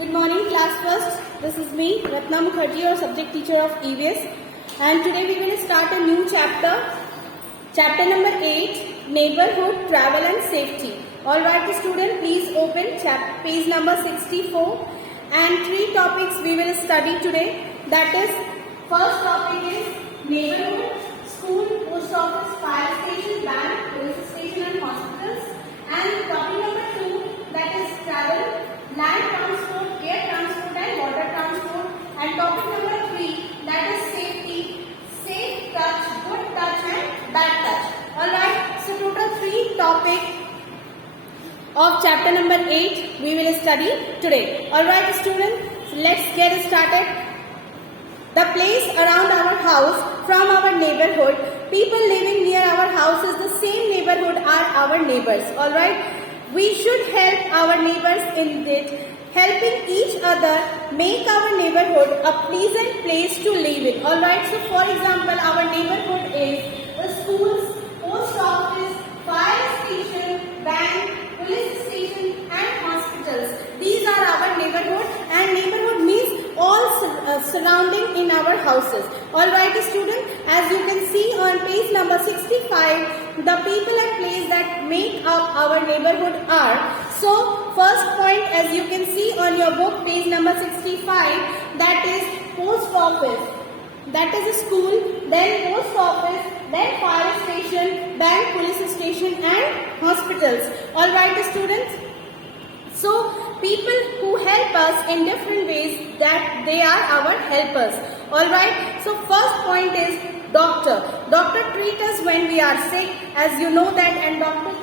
Good morning, class first. This is me, Ratna Mukherjee, your subject teacher of EVS. And today we will start a new chapter. Chapter number 8, Neighborhood, Travel and Safety. Alright student, please open page number 64. And 3 topics we will study today. That is, first topic is neighborhood, school, post office, fire station, bank, police station and hospitals. And topic number 2, that is travel, land transport, air transport and water transport. And topic number 3, that is safety, safe touch, good touch and bad touch. Alright, so total 3 topics of chapter number 8 we will study today. Alright students, let's get started. The place around our house, from our neighborhood, people living near our houses, the same neighborhood are our neighbors. Alright, we should help our neighbors in it. Helping each other make our neighborhood a pleasant place to live in. Alright, so for example, our neighborhood is the schools, post office, fire station, bank, police station and hospitals. These are our neighborhood, and neighborhood means all surrounding in our houses. Alright student, as you can see on page number 65, the people and place that make up our neighborhood are. So first point, as you can see on your book, page number 65, that is post office, that is a school, then post office, then fire station, then police station and hospitals. Alright students, so people who help us in different ways, that they are our helpers. Alright, so first point is doctor. Doctor treats us when we are sick, as you know that, and doctor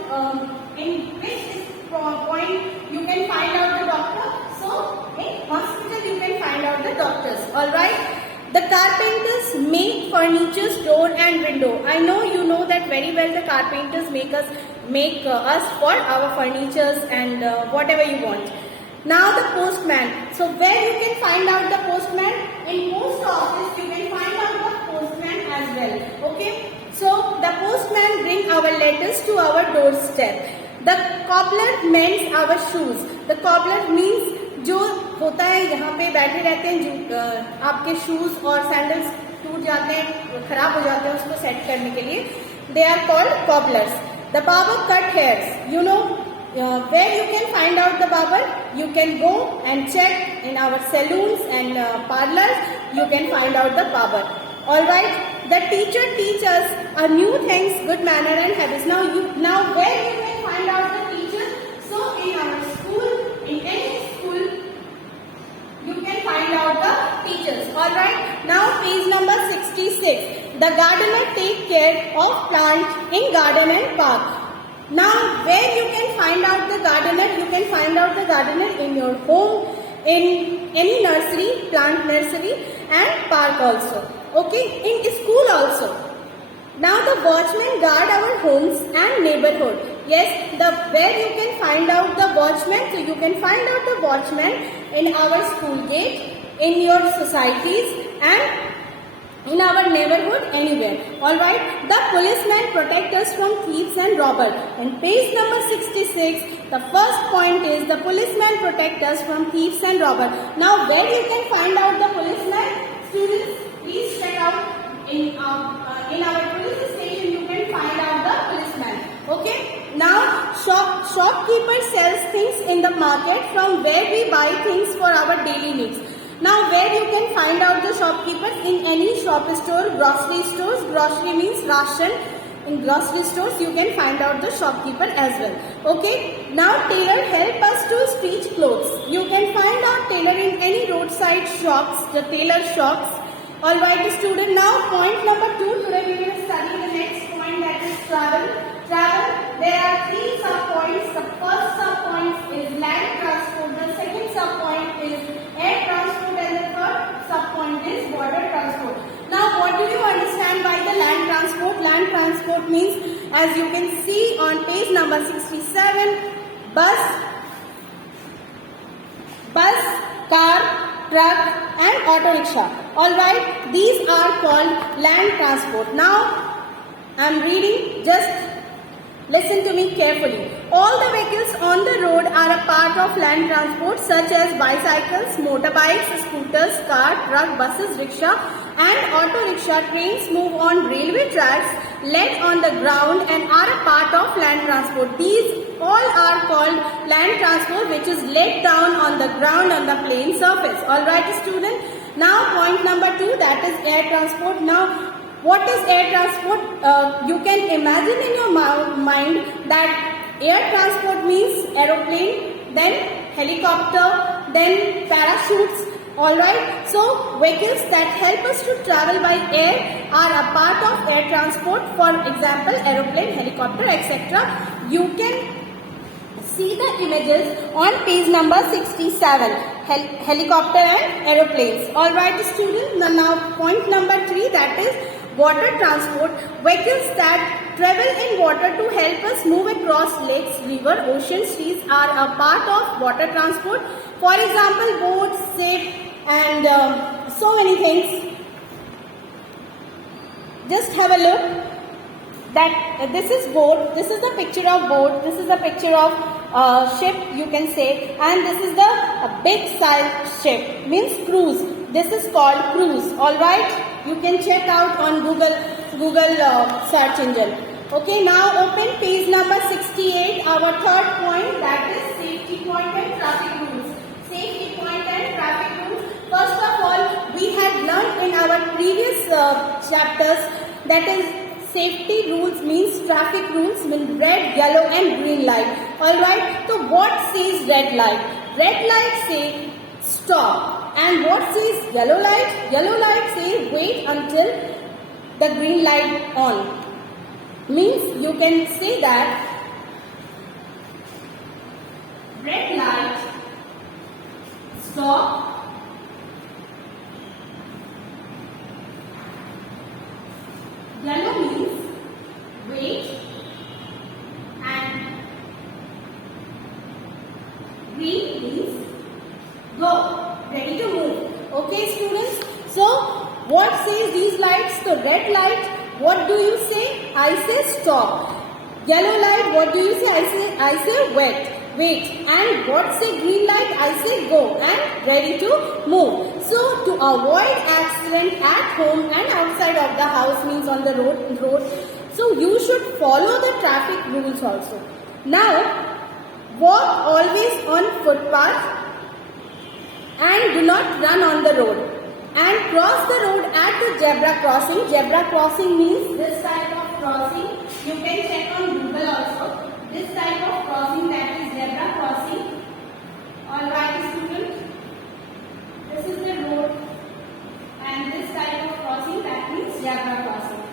in which point you can find out the doctor. So in hospital you can find out the doctors. Alright. The carpenters make furnitures, door and window. I know you know that very well. The carpenters make us for our furnitures and whatever you want. Now the postman. So where you can find out the postman? In post office you can find out the postman as well. Okay. So the postman bring our letters to our doorstep. The cobbler mends our shoes. The cobbler means जो होता है यहाँ पे बैठे रहते हैं, जो आपके शूज और सैंडल्स टूट जाते हैं, खराब हो जाते हैं, उसको सेट करने के लिए, they are called cobblers. The barber cut hairs. You know where you can find out the barber? You can go and check in our saloons and parlors. You can find out the barber. Alright. The teacher teaches us a new things, good manner and habits. Now where you can find out the teacher? So in our school, in any school, you can find out the teachers. Alright. Now page number 66. The gardener take care of plants in garden and park. Now where you can find out the gardener? You can find out the gardener in your home, in any nursery, plant nursery and park also. Okay, in school also. Now the watchmen guard our homes and neighborhood. Yes, where you can find out the watchman. So you can find out the watchman in our school gate, in your societies and in our neighborhood, anywhere. Alright, the policeman protect us from thieves and robbers. And page number 66, the first point is the policeman protect us from thieves and robbers. Now where you can find out the policeman? Students, please check out in our police station you can find out the policeman. Okay. Now shopkeeper sells things in the market from where we buy things for our daily needs. Now where you can find out the shopkeepers? In any shop store, grocery stores. Grocery means ration. In grocery stores you can find out the shopkeeper as well. Okay. Now tailor help us to stitch clothes. You can find out tailor in any roadside shops, the tailor shops. Alright student, now point number 2, today we will study the next point, that is travel. Travel, there are 3 sub-points. The first sub-point is land transport, the second sub-point is air transport and the third sub-point is water transport. Now what do you understand by the land transport? Land transport means, as you can see on page number 67, bus, car, truck and auto rickshaw. Alright, these are called land transport. Now I am reading, just listen to me carefully. All the vehicles on the road are a part part of land transport such as bicycles, motorbikes, scooters, car, truck, buses, rickshaw and auto rickshaw. Trains move on railway tracks, led on the ground and are a part of land transport. These all are called land transport, which is laid down on the ground on the plane surface. Alright student. Now point number 2, that is air transport. Now what is air transport? You can imagine in your mind that air transport means aeroplane, then helicopter, then parachutes. Alright, so vehicles that help us to travel by air are a part of air transport. For example, aeroplane, helicopter, etc. You can see the images on page number 67, helicopter and aeroplanes. Alright students, now point number 3, that is water transport. Vehicles that travel in water to help us move across lakes, river, oceans. These are a part of water transport. For example, boats, ship and so many things. Just have a look. That this is boat, this is the picture of boat, this is the picture of ship you can say, and this is the big size ship, means cruise. This is called cruise. Alright, you can check out on Google search engine. Okay, now open page number 68, our third point, that is safety point and traffic rules. Safety point and traffic rules. First of all, we had learned in our previous chapters, that is safety rules means traffic rules mean red, yellow and green light. Alright, so what says red light? Red light says stop, and what says yellow light? Yellow light says wait until the green light on. Means you can say that red light stop, yellow means wait and green means go, ready to move. Okay students, so what says these lights? So red light, what do you say? I say stop. Yellow light, what do you say? I say wait. And what say green light? I say go and ready to move. So to avoid accident at home and outside of the house, means on the road. So you should follow the traffic rules also. Now walk always on footpath and do not run on the road. And cross the road at the zebra crossing. Zebra crossing means this type of crossing. You can check on Google also. This type of crossing, that is zebra crossing. Alright students, this is the road and this type of crossing, that means zebra crossing.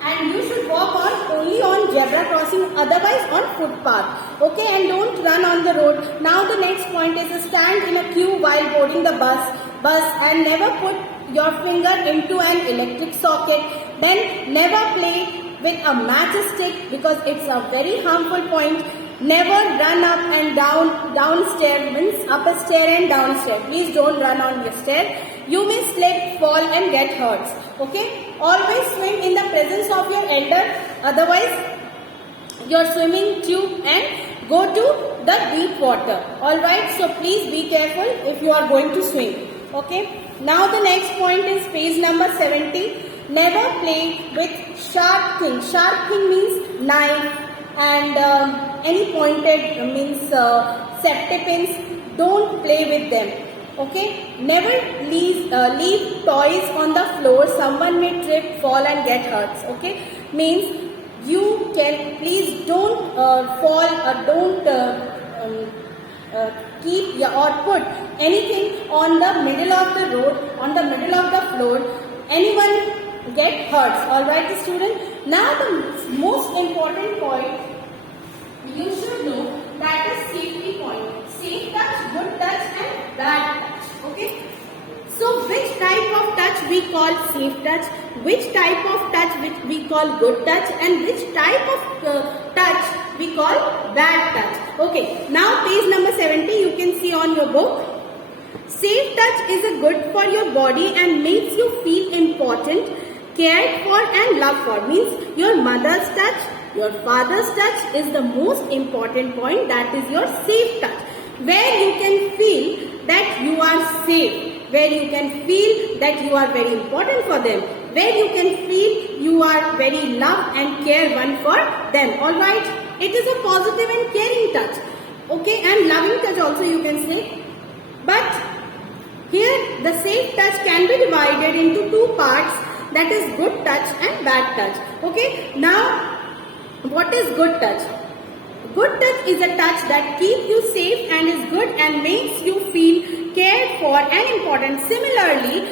And you should walk only on zebra crossing, otherwise on footpath. Okay, and don't run on the road. Now the next point is stand in a queue while boarding the bus and never put your finger into an electric socket. Then never play with a matchstick because it's a very harmful point. Never run up and downstairs, means up a stair and downstairs. Please don't run on the stair. You may slip, fall and get hurt. Okay. Always swim in the presence of your elder. Otherwise, your swimming tube and go to the deep water. Alright. So please be careful if you are going to swim. Okay. Now the next point is page number 70. Never play with sharp things. Sharp thing means knife and any pointed means safety pins. Don't play with them. Okay. Never leave toys on the floor. Someone may trip, fall and get hurt. Okay. Means you can please don't fall or don't keep or put anything on the middle of the road, on the middle of the floor. Anyone get hurt. Alright student. Now the most important point you should know, that is safety point. Safe touch, good touch and bad touch. Okay. So which type of touch we call safe touch, which type of touch which we call good touch, and which type of touch we call bad touch. Okay. Now page number 70 you can see on your book. Safe touch is a good for your body and makes you feel important. cared for and loved for. Means your mother's touch, your father's touch is the most important point. That is your safe touch, where you can feel that you are safe, where you can feel that you are very important for them, where you can feel you are very loved and care one for them. Alright, it is a positive and caring touch. Okay, and loving touch also you can say. But here the safe touch can be divided into two parts, that is good touch and bad touch. Okay, now what is good touch? Good touch is a touch that keeps you safe and is good and makes you feel cared for and important. Similarly,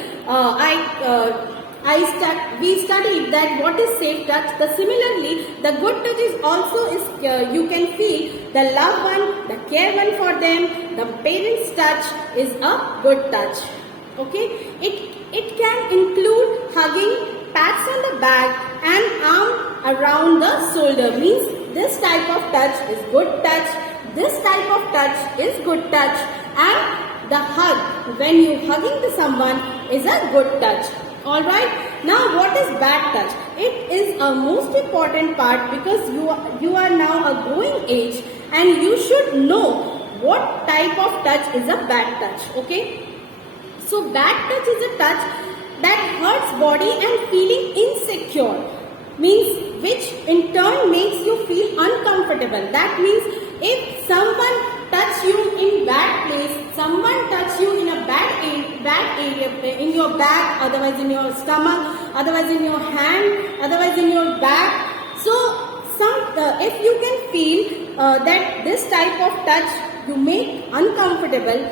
we studied that what is safe touch. Similarly, the good touch is also you can feel the love one, the care one for them. The parents' touch is a good touch. Okay, it can include hugging, pats on the back, and arm around the shoulder. Means this type of touch is good touch. This type of touch is good touch, and the hug when you hugging to someone is a good touch. Alright, now what is bad touch? It is a most important part because you are now a growing age and you should know what type of touch is a bad touch. Okay, so bad touch is a touch that hurts body and feeling insecure, means which in turn makes you feel uncomfortable. That means if someone touch you in bad place, someone touch you in a bad area, in your back, otherwise in your stomach, otherwise in your hand, otherwise in your back. So if you can feel that this type of touch you make uncomfortable,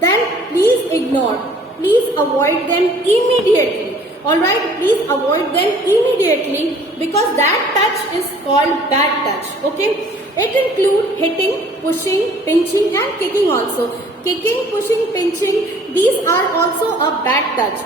then please ignore. Please avoid them immediately. Alright, please avoid them immediately because that touch is called bad touch. Okay. It includes hitting, pushing, pinching and kicking also. Kicking, pushing, pinching, these are also a bad touch.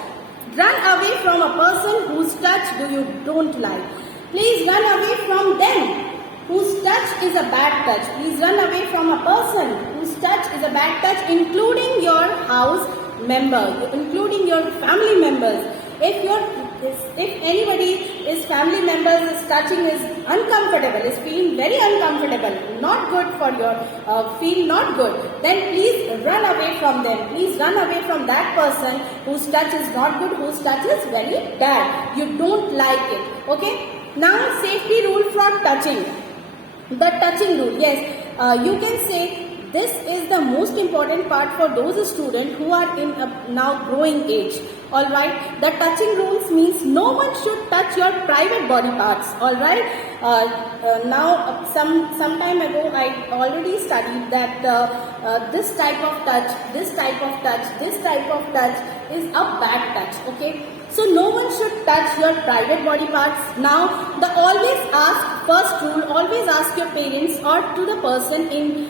Run away from a person whose touch you don't like. Please run away from them whose touch is a bad touch. Please run away from a person whose touch is a bad touch, including your house member, including your family members. If anybody is family members is touching is uncomfortable, is feeling very uncomfortable, not good for your feel not good, then please run away from them. Please run away from that person whose touch is not good, whose touch is very bad. You don't like it. Okay. Now safety rule for touching. The touching rule. Yes, you can say this is the most important part for those students who are in a now growing age. Alright, the touching rules means no one should touch your private body parts. Alright, now some time ago I already studied that this type of touch, this type of touch, this type of touch is a bad touch. Okay, so no one should touch your private body parts. Now first rule, always ask your parents or to the person in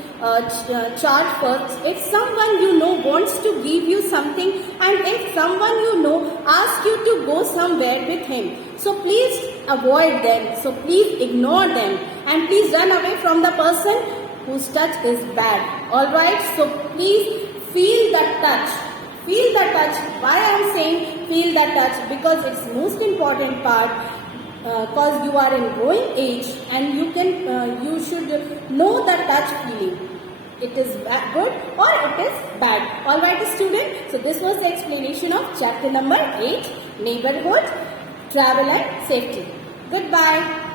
charge first. If someone you know wants to give you something and if someone you know asks you to go somewhere with him, so please avoid them. So please ignore them and please run away from the person whose touch is bad. Alright, so please feel the touch. Feel the touch. Why I am saying feel the touch? Because it's most important part. Because you are in growing age and you should know the touch feeling. It is good or it is bad. Alright student, so this was the explanation of chapter number 8, Neighborhood, Travel and Safety. Goodbye.